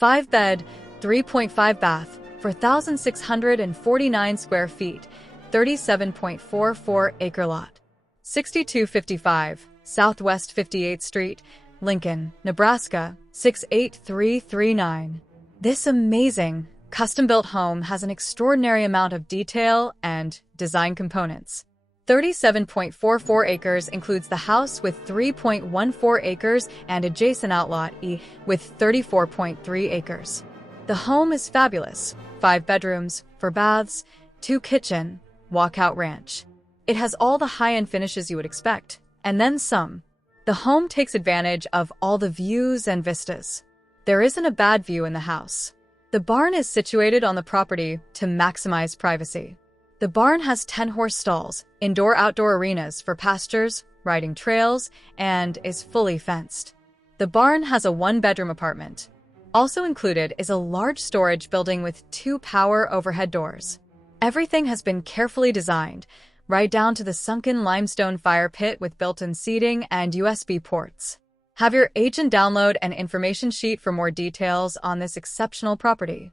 5-bed, 3.5 bath, 4,649 square feet, 37.44-acre lot. 6255 Southwest 58th Street, Lincoln, Nebraska, 68339. This amazing, custom-built home has an extraordinary amount of detail and design components. 37.44 acres includes the house with 3.14 acres and adjacent outlot E with 34.3 acres. The home is fabulous. 5 bedrooms, 4 baths, 2 kitchen, walkout ranch. It has all the high-end finishes you would expect, and then some. The home takes advantage of all the views and vistas. There isn't a bad view in the house. The barn is situated on the property to maximize privacy. The barn has 10-horse stalls, indoor-outdoor arenas for pastures, riding trails, and is fully fenced. The barn has a 1-bedroom apartment. Also included is a large storage building with 2 power overhead doors. Everything has been carefully designed, right down to the sunken limestone fire pit with built-in seating and USB ports. Have your agent download an information sheet for more details on this exceptional property.